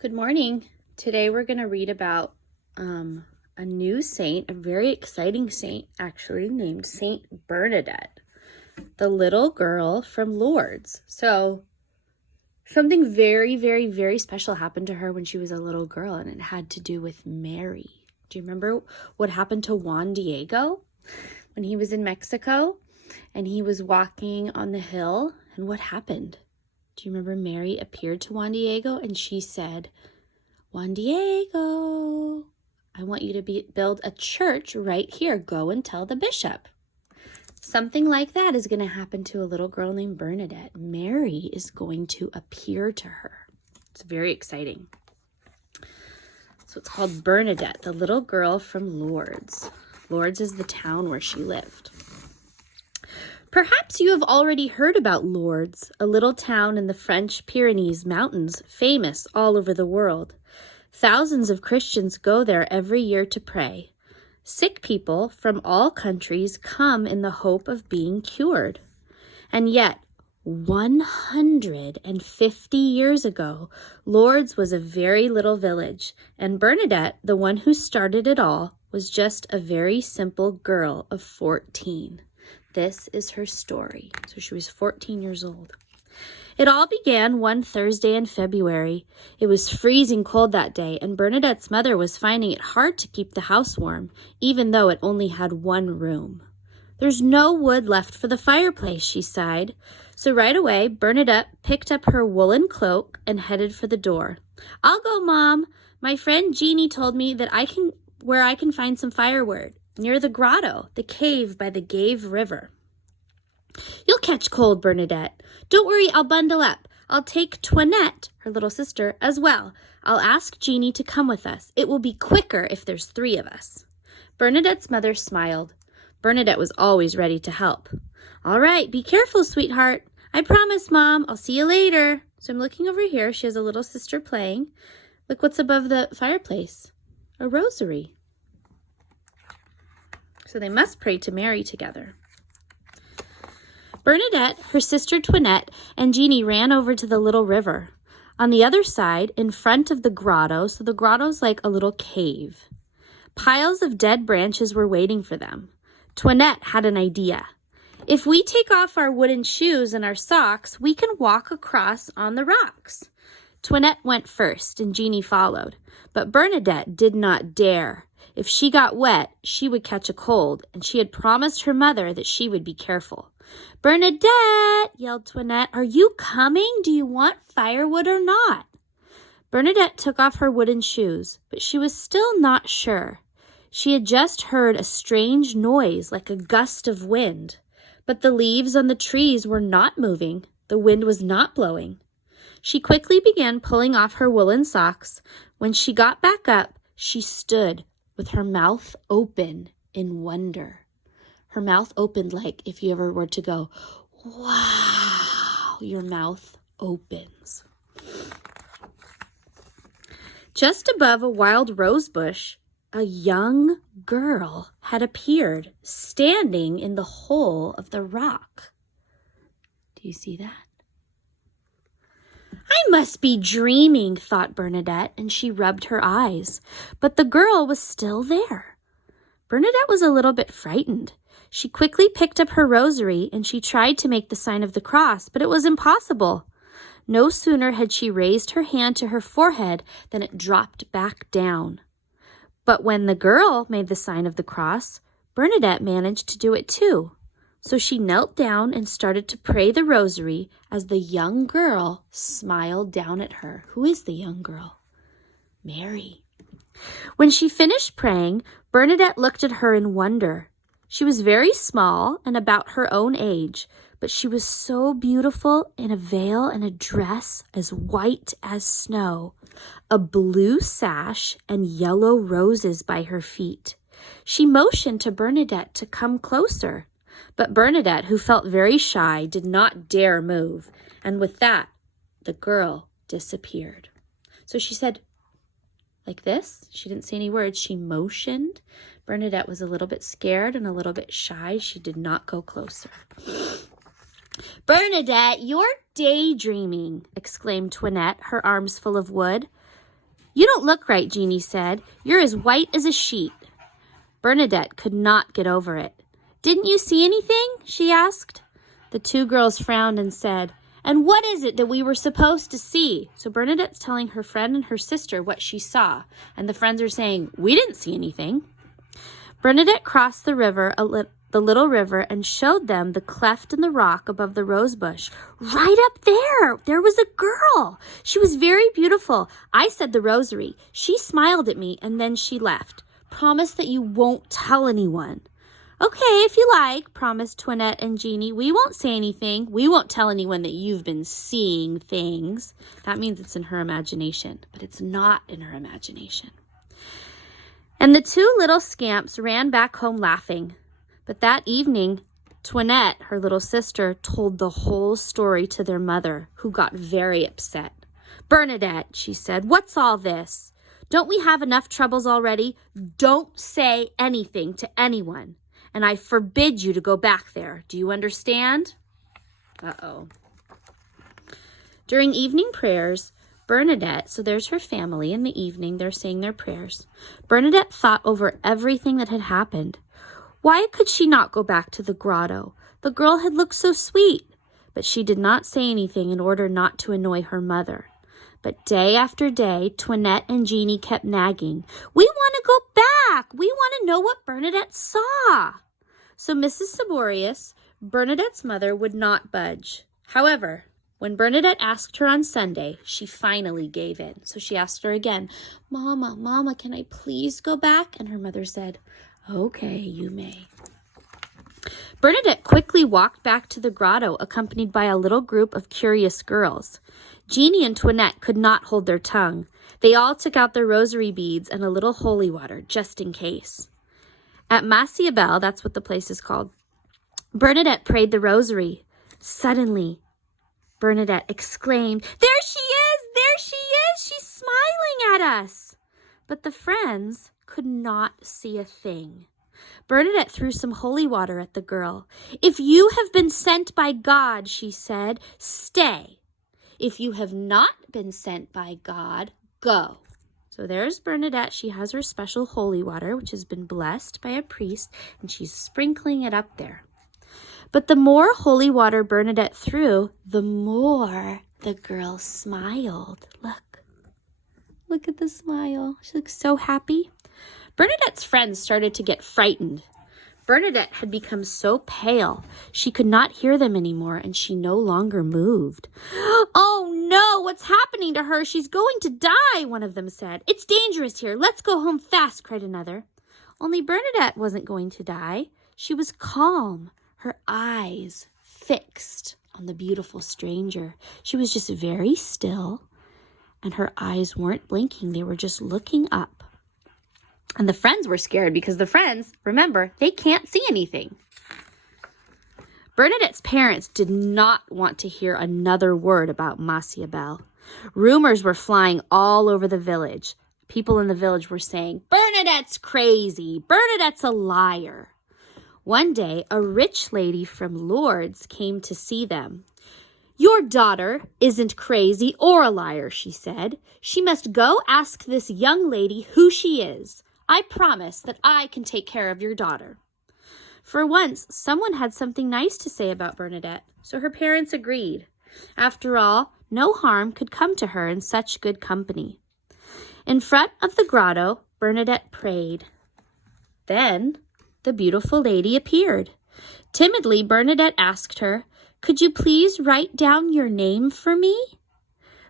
Good morning. Today we're going to read about a new saint, a very exciting saint actually, named Saint Bernadette, the little girl from Lourdes. So something very, very, very special happened to her when she was a little girl, and it had to do with Mary. Do you remember what happened to Juan Diego when he was in Mexico and he was walking on the hill? And what happened? Do you remember Mary appeared to Juan Diego and she said, "Juan Diego, I want you to build a church right here. Go and tell the bishop." Something like that is going to happen to a little girl named Bernadette. Mary is going to appear to her. It's very exciting. So it's called Bernadette, the little girl from Lourdes. Lourdes is the town where she lived. Perhaps you have already heard about Lourdes, a little town in the French Pyrenees Mountains, famous all over the world. Thousands of Christians go there every year to pray. Sick people from all countries come in the hope of being cured. And yet, 150 years ago, Lourdes was a very little village, and Bernadette, the one who started it all, was just a very simple girl of 14. This is her story. So she was 14 years old. It all began one Thursday in February. It was freezing cold that day, and Bernadette's mother was finding it hard to keep the house warm, even though it only had one room. "There's no wood left for the fireplace," she sighed. So right away, Bernadette picked up her woolen cloak and headed for the door. "I'll go, Mom. My friend Jeannie told me that I can find some firewood near the grotto, the cave by the Gave River." "You'll catch cold, Bernadette. Don't worry, I'll bundle up. I'll take Toinette, her little sister, as well. I'll ask Jeannie to come with us. It will be quicker if there's 3 of us." Bernadette's mother smiled. Bernadette was always ready to help. "All right, be careful, sweetheart." "I promise, Mom. I'll see you later." So I'm looking over here. She has a little sister playing. Look what's above the fireplace. A rosary. So they must pray to Mary together. Bernadette, her sister Toinette, and Jeannie ran over to the little river. On the other side, in front of the grotto, so the grotto's like a little cave, piles of dead branches were waiting for them. Toinette had an idea. "If we take off our wooden shoes and our socks, we can walk across on the rocks." Toinette went first, and Jeannie followed. But Bernadette did not dare. If she got wet, she would catch a cold, and she had promised her mother that she would be careful. "Bernadette!" yelled Toinette. "Are you coming? Do you want firewood or not?" Bernadette took off her wooden shoes, but she was still not sure. She had just heard a strange noise like a gust of wind, but the leaves on the trees were not moving. The wind was not blowing. She quickly began pulling off her woolen socks. When she got back up, she stood with her mouth open in wonder. Her mouth opened like if you ever were to go, "Wow," your mouth opens. Just above a wild rose bush, a young girl had appeared, standing in the hole of the rock. Do you see that? "I must be dreaming," thought Bernadette, and she rubbed her eyes. But the girl was still there. Bernadette was a little bit frightened. She quickly picked up her rosary and she tried to make the sign of the cross, but it was impossible. No sooner had she raised her hand to her forehead than it dropped back down. But when the girl made the sign of the cross, Bernadette managed to do it too. So she knelt down and started to pray the rosary as the young girl smiled down at her. Who is the young girl? Mary. When she finished praying, Bernadette looked at her in wonder. She was very small and about her own age, but she was so beautiful in a veil and a dress as white as snow, a blue sash and yellow roses by her feet. She motioned to Bernadette to come closer, but Bernadette, who felt very shy, did not dare move, and with that, the girl disappeared. So she said, like this. She didn't say any words. She motioned. Bernadette was a little bit scared and a little bit shy. She did not go closer. "Bernadette, you're daydreaming," exclaimed Toinette, her arms full of wood. "You don't look right," Jeannie said. "You're as white as a sheet." Bernadette could not get over it. "Didn't you see anything?" she asked. The two girls frowned and said, "And what is it that we were supposed to see?" So Bernadette's telling her friend and her sister what she saw, and the friends are saying, "We didn't see anything." Bernadette crossed the river, the little river, and showed them the cleft in the rock above the rose bush. "Right up there was a girl. She was very beautiful. I said the rosary. She smiled at me, and then she left. Promise that you won't tell anyone." "Okay, if you like," promised Toinette and Jeannie. "We won't say anything. We won't tell anyone that you've been seeing things." That means it's in her imagination, but it's not in her imagination. And the two little scamps ran back home laughing. But that evening, Toinette, her little sister, told the whole story to their mother, who got very upset. "Bernadette," she said, "what's all this? Don't we have enough troubles already? Don't say anything to anyone. And I forbid you to go back there. Do you understand?" Uh-oh. During evening prayers, Bernadette, so there's her family in the evening, they're saying their prayers. Bernadette thought over everything that had happened. Why could she not go back to the grotto? The girl had looked so sweet. But she did not say anything in order not to annoy her mother. But day after day, Toinette and Jeannie kept nagging. "We want to go back. We want to know what Bernadette saw." So Mrs. Saborius, Bernadette's mother, would not budge. However, when Bernadette asked her on Sunday, she finally gave in. So she asked her again, Mama, can I please go back?" And her mother said, "Okay, you may." Bernadette quickly walked back to the grotto, accompanied by a little group of curious girls. Jeannie and Toinette could not hold their tongue. They all took out their rosary beads and a little holy water, just in case. At Maciabel, that's what the place is called, Bernadette prayed the rosary. Suddenly, Bernadette exclaimed, "There she is! There she is! She's smiling at us!" But the friends could not see a thing. Bernadette threw some holy water at the girl. "If you have been sent by God," she said, "stay. If you have not been sent by God, go." So there's Bernadette. She has her special holy water, which has been blessed by a priest, and she's sprinkling it up there. But the more holy water Bernadette threw, the more the girl smiled. Look at the smile. She looks so happy. Bernadette's friends started to get frightened. Bernadette had become so pale, she could not hear them anymore, and she no longer moved. "Oh no, what's happening to her? She's going to die," one of them said. "It's dangerous here. Let's go home fast," cried another. Only Bernadette wasn't going to die. She was calm, her eyes fixed on the beautiful stranger. She was just very still, and her eyes weren't blinking. They were just looking up. And the friends were scared because the friends, remember, they can't see anything. Bernadette's parents did not want to hear another word about Maciabel. Rumors were flying all over the village. People in the village were saying, "Bernadette's crazy. Bernadette's a liar." One day, a rich lady from Lourdes came to see them. "Your daughter isn't crazy or a liar," she said. "She must go ask this young lady who she is. I promise that I can take care of your daughter." For once, someone had something nice to say about Bernadette, so her parents agreed. After all, no harm could come to her in such good company. In front of the grotto, Bernadette prayed. Then the beautiful lady appeared. Timidly, Bernadette asked her, "Could you please write down your name for me?"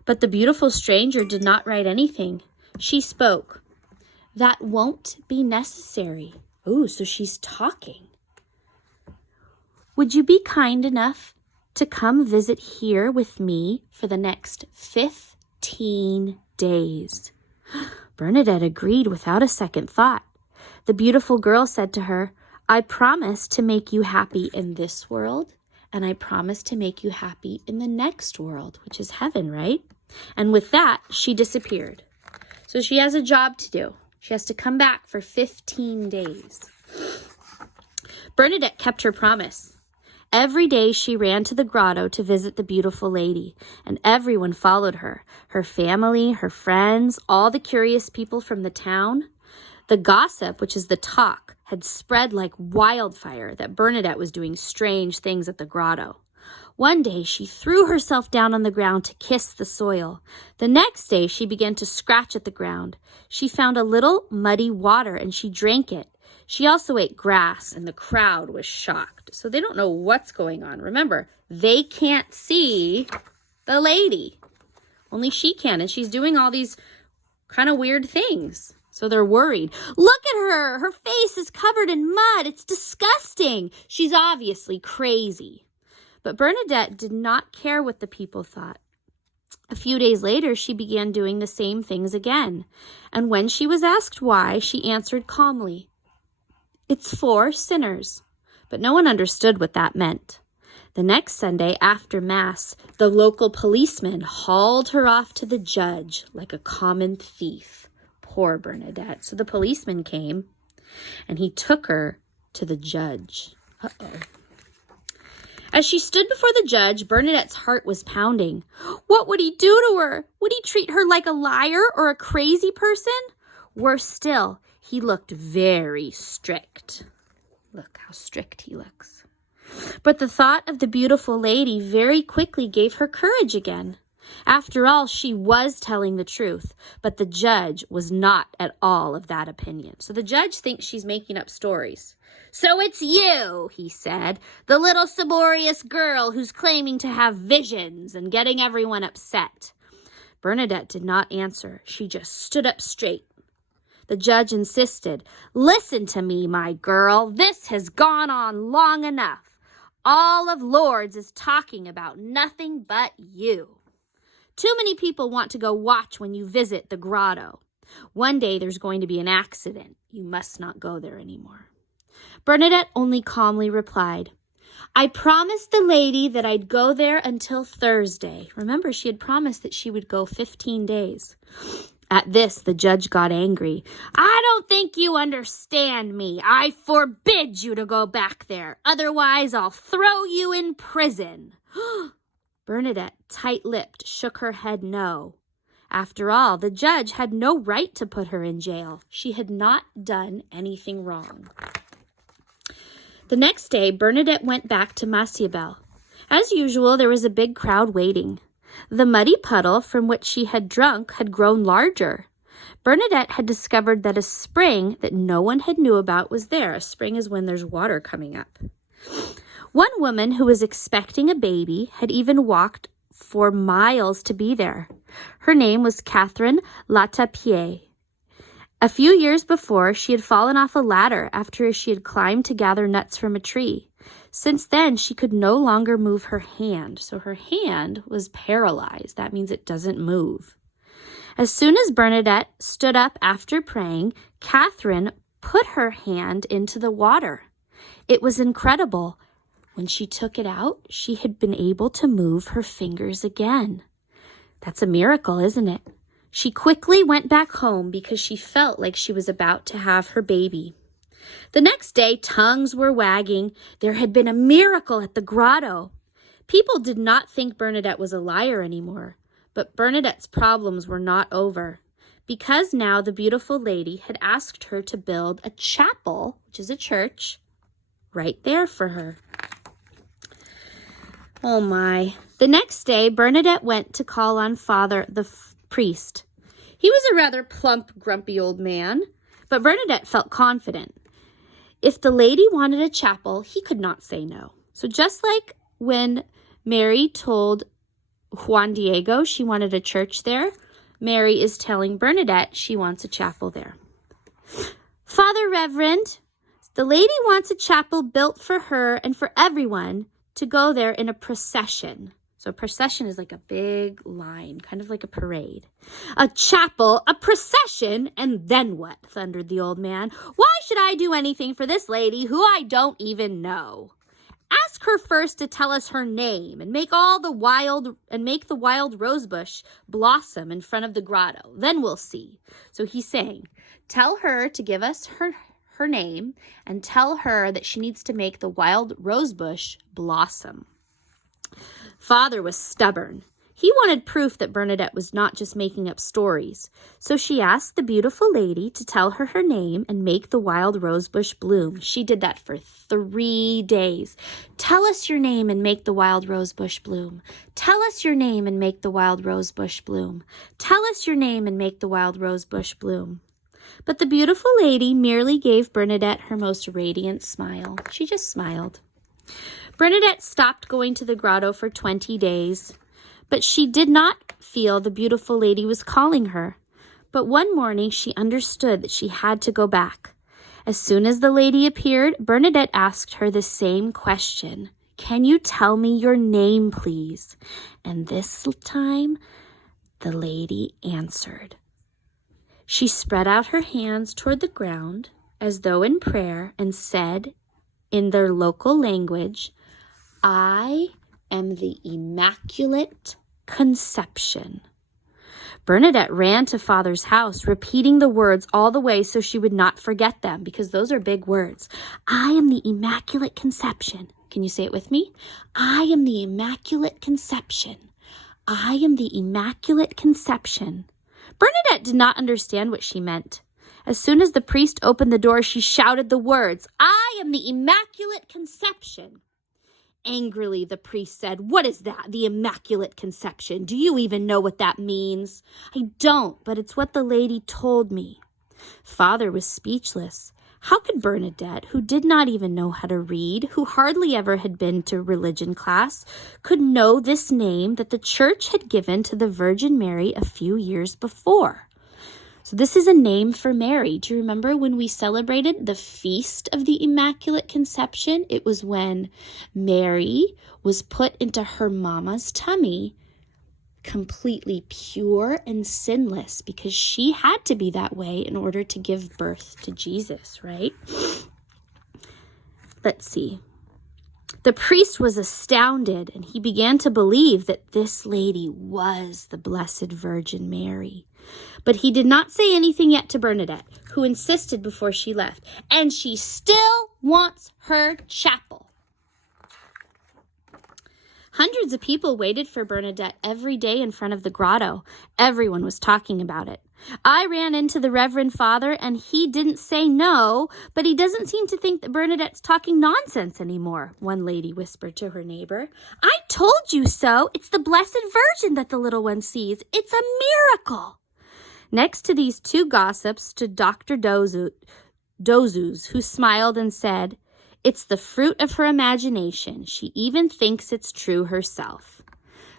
But the beautiful stranger did not write anything. She spoke. "That won't be necessary." Ooh, so she's talking. "Would you be kind enough to come visit here with me for the next 15 days? Bernadette agreed without a second thought. The beautiful girl said to her, "I promise to make you happy in this world, and I promise to make you happy in the next world," which is heaven, right? And with that, she disappeared. So she has a job to do. She has to come back for 15 days. Bernadette kept her promise. Every day she ran to the grotto to visit the beautiful lady, and everyone followed her. Her family, her friends, all the curious people from the town. The gossip, which is the talk, had spread like wildfire that Bernadette was doing strange things at the grotto. One day she threw herself down on the ground to kiss the soil. The next day she began to scratch at the ground. She found a little muddy water and she drank it. She also ate grass, and the crowd was shocked. So they don't know what's going on. Remember, they can't see the lady. Only she can, and she's doing all these kind of weird things. So they're worried. Look at her. Her face is covered in mud. It's disgusting. She's obviously crazy. But Bernadette did not care what the people thought. A few days later, she began doing the same things again. And when she was asked why, she answered calmly, "It's for sinners." But no one understood what that meant. The next Sunday after Mass, the local policeman hauled her off to the judge like a common thief. Poor Bernadette. So the policeman came and he took her to the judge. Uh-oh. As she stood before the judge, Bernadette's heart was pounding. What would he do to her? Would he treat her like a liar or a crazy person? Worse still, he looked very strict. Look how strict he looks. But the thought of the beautiful lady very quickly gave her courage again. After all, she was telling the truth, but the judge was not at all of that opinion. So the judge thinks she's making up stories. "So it's you," he said, "the little laborious girl who's claiming to have visions and getting everyone upset." Bernadette did not answer. She just stood up straight. The judge insisted, "Listen to me, my girl. This has gone on long enough. All of Lourdes is talking about nothing but you. Too many people want to go watch when you visit the grotto. One day there's going to be an accident. You must not go there anymore." Bernadette only calmly replied, "I promised the lady that I'd go there until Thursday." Remember, she had promised that she would go 15 days. At this, the judge got angry. "I don't think you understand me. I forbid you to go back there. Otherwise, I'll throw you in prison." Bernadette, tight-lipped, shook her head no. After all, the judge had no right to put her in jail. She had not done anything wrong. The next day, Bernadette went back to Maciabel. As usual, there was a big crowd waiting. The muddy puddle from which she had drunk had grown larger. Bernadette had discovered that a spring that no one had knew about was there. A spring is when there's water coming up. One woman who was expecting a baby had even walked for miles to be there. Her name was Catherine Latapié. A few years before, she had fallen off a ladder after she had climbed to gather nuts from a tree. Since then, she could no longer move her hand, so her hand was paralyzed. That means it doesn't move. As soon as Bernadette stood up after praying, Catherine put her hand into the water. It was incredible. When she took it out, she had been able to move her fingers again. That's a miracle, isn't it? She quickly went back home because she felt like she was about to have her baby. The next day, tongues were wagging. There had been a miracle at the grotto. People did not think Bernadette was a liar anymore, but Bernadette's problems were not over, because now the beautiful lady had asked her to build a chapel, which is a church, right there for her. Oh my. The next day, Bernadette went to call on Father the priest. He was a rather plump, grumpy old man, but Bernadette felt confident. If the lady wanted a chapel, he could not say no. So just like when Mary told Juan Diego she wanted a church there, Mary is telling Bernadette she wants a chapel there. "Father Reverend, the lady wants a chapel built for her and for everyone to go there in a procession." So a procession is like a big line, kind of like a parade. "A chapel, a procession, and then what?" thundered the old man. "Why should I do anything for this lady who I don't even know? Ask her first to tell us her name and make the wild rosebush blossom in front of the grotto. Then we'll see." So he's saying, tell her to give us her her name and tell her that she needs to make the wild rose bush blossom. Father was stubborn. He wanted proof that Bernadette was not just making up stories. So she asked the beautiful lady to tell her her name and make the wild rosebush bloom. She did that for 3 days. Tell us your name and make the wild rosebush bloom. Tell us your name and make the wild rosebush bloom. Tell us your name and make the wild rosebush bloom. But the beautiful lady merely gave Bernadette her most radiant smile. She just smiled. Bernadette stopped going to the grotto for 20 days. But she did not feel the beautiful lady was calling her. But one morning she understood that she had to go back. As soon as the lady appeared, Bernadette asked her the same question. "Can you tell me your name, please?" And this time, the lady answered. She spread out her hands toward the ground, as though in prayer, and said, in their local language, "I am the Immaculate Conception." Bernadette ran to Father's house, repeating the words all the way so she would not forget them, because those are big words. I am the Immaculate Conception. Can you say it with me? I am the Immaculate Conception. I am the Immaculate Conception. Bernadette did not understand what she meant. As soon as the priest opened the door, she shouted the words, "I am the Immaculate Conception." Angrily, the priest said, "What is that, the Immaculate Conception? Do you even know what that means?" "I don't, but it's what the lady told me." Father was speechless. How could Bernadette, who did not even know how to read, who hardly ever had been to religion class, could know this name that the church had given to the Virgin Mary a few years before? So this is a name for Mary. Do you remember when we celebrated the Feast of the Immaculate Conception? It was when Mary was put into her mama's tummy completely pure and sinless, because she had to be that way in order to give birth to Jesus, right? Let's see. The priest was astounded, and he began to believe that this lady was the Blessed Virgin Mary. But he did not say anything yet to Bernadette, who insisted before she left, and she still wants her chapel. Hundreds of people waited for Bernadette every day in front of the grotto. Everyone was talking about it. I ran into the Reverend Father, and he didn't say no, but he doesn't seem to think that Bernadette's talking nonsense anymore, one lady whispered to her neighbor. "I told you so. It's the Blessed Virgin that the little one sees. It's a miracle." Next to these two gossips stood Dr. Dozuz, who smiled and said, "It's the fruit of her imagination. She even thinks it's true herself."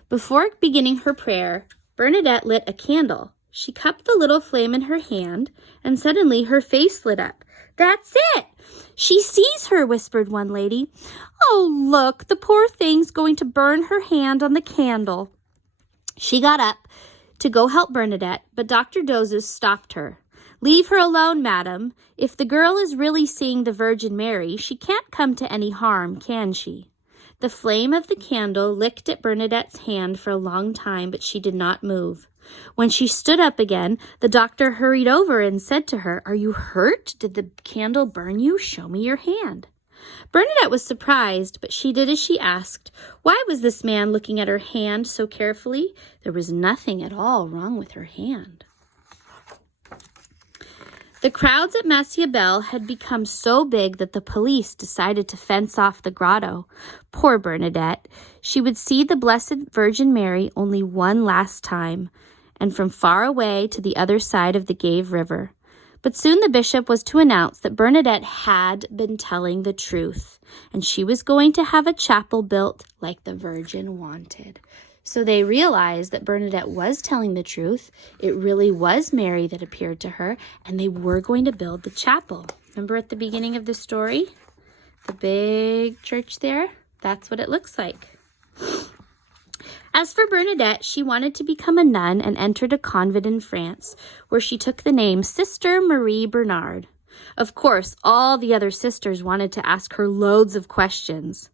Before beginning her prayer, Bernadette lit a candle. She cupped the little flame in her hand, and suddenly her face lit up. "That's it! She sees her," whispered one lady. "Oh, look, the poor thing's going to burn her hand on the candle." She got up to go help Bernadette, but Dr. Dozuz stopped her. "Leave her alone, madam. If the girl is really seeing the Virgin Mary, she can't come to any harm, can she?" The flame of the candle licked at Bernadette's hand for a long time, but she did not move. When she stood up again, the doctor hurried over and said to her, "Are you hurt? Did the candle burn you? Show me your hand." Bernadette was surprised, but she did as she asked. Why was this man looking at her hand so carefully? There was nothing at all wrong with her hand. The crowds at Massiabel had become so big that the police decided to fence off the grotto. Poor Bernadette. She would see the Blessed Virgin Mary only one last time, and from far away to the other side of the Gave River. But soon the bishop was to announce that Bernadette had been telling the truth, and she was going to have a chapel built like the Virgin wanted. So they realized that Bernadette was telling the truth. It really was Mary that appeared to her, and they were going to build the chapel. Remember at the beginning of the story? The big church there? That's what it looks like. As for Bernadette, she wanted to become a nun and entered a convent in France, where she took the name Sister Marie Bernard. Of course, all the other sisters wanted to ask her loads of questions,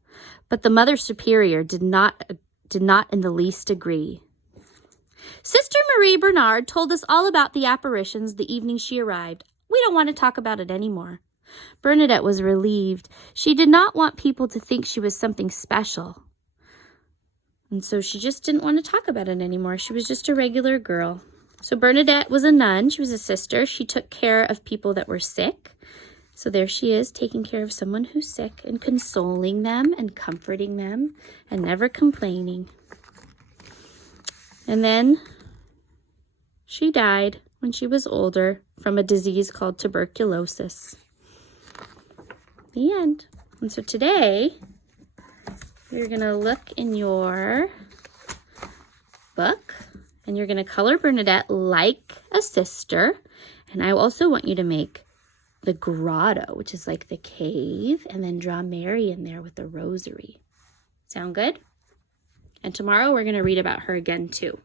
but the Mother Superior did not in the least agree. Sister Marie Bernard told us all about the apparitions the evening she arrived. We don't want to talk about it anymore. Bernadette was relieved. She did not want people to think she was something special. And so she just didn't want to talk about it anymore. She was just a regular girl. So Bernadette was a nun. She was a sister. She took care of people that were sick. So there she is, taking care of someone who's sick and consoling them and comforting them and never complaining. And then she died when she was older from a disease called tuberculosis. The end. And so today, you're going to look in your book and you're going to color Bernadette like a sister. And I also want you to make the grotto, which is like the cave, and then draw Mary in there with the rosary. Sound good? And tomorrow we're going to read about her again too.